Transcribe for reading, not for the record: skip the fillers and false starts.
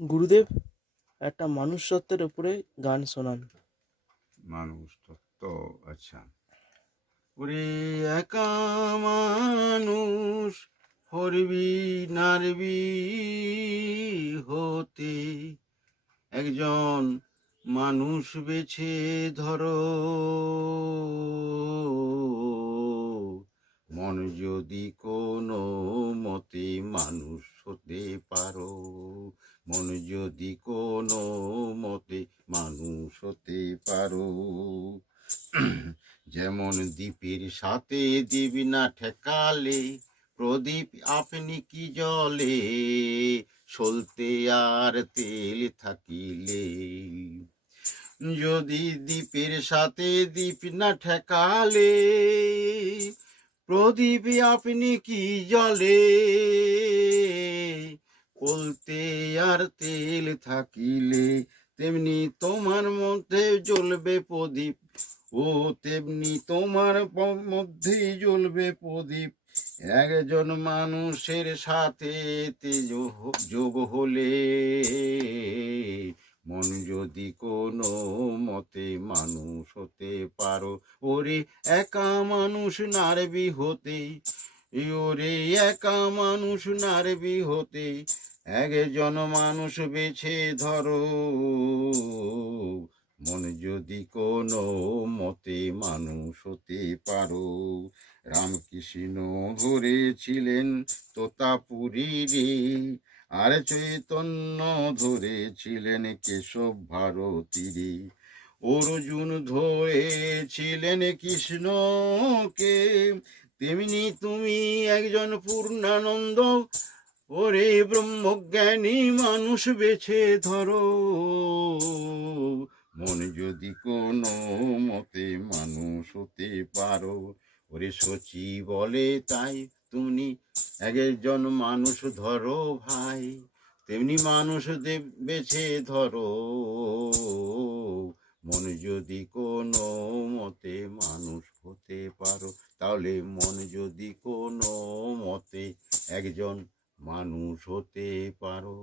গুরুদেব একটা মানুষ সত্ত্বের উপরে গান শোনান। মানুষ তত্ত্ব, আচ্ছা। ওরে একা মানুষ হরবি নারবি হতে, একজন মানুষ বেছে ধরো, মন যদি কোনো মতে মানুষ হতে পারো, মন যদি কোনো মতে মানুষ হতে পারো। যেমন দ্বীপের সাথে দ্বীপ না ঠেকালে, প্রদীপ আপনি কি জলে, সলতে আর তেল থাকিলে। যদি দ্বীপের সাথে দ্বীপ না ঠেকালে, প্রদীপ আপনি কি জলে, বলতে আর তেল থাকিলে, তেমনি তোমার মধ্যে জ্বলবে প্রদীপ, ও তেমনি তোমার মধ্যেই জ্বলবে প্রদীপ। একজন মানুষের সাথে যোগ হলে, মন যদি কোনো মতে মানুষ হতে পারো। ওরে একা মানুষ নারবি হতে, ওরে একা মানুষ নারবি হতে, একজন মানুষ বেছে ধরো, মন যদি কোনো মতে মানুষ হতে পারো। রামকৃষ্ণ ধরেছিলেন তোতাপুরী রে, আর চৈতন্য ধরেছিলেন কেশব ভারতী রে, অর্জুন ধরেছিলেন কৃষ্ণকে, তেমনি তুমি একজন পূর্ণানন্দ, ওরে ব্রহ্মজ্ঞানী মানুষ বেছে ধরো, মন যদি কোনো মতে মানুষ হতে পারো। ওরে শচী বলে তাই তুমি একজন মানুষ ধরো ভাই, তেমনি মানুষ বেছে ধরো, মন যদি কোনো মতে মানুষ হতে পারো। তাহলে মন যদি কোনো মতে একজন মানুষ হতে পারো।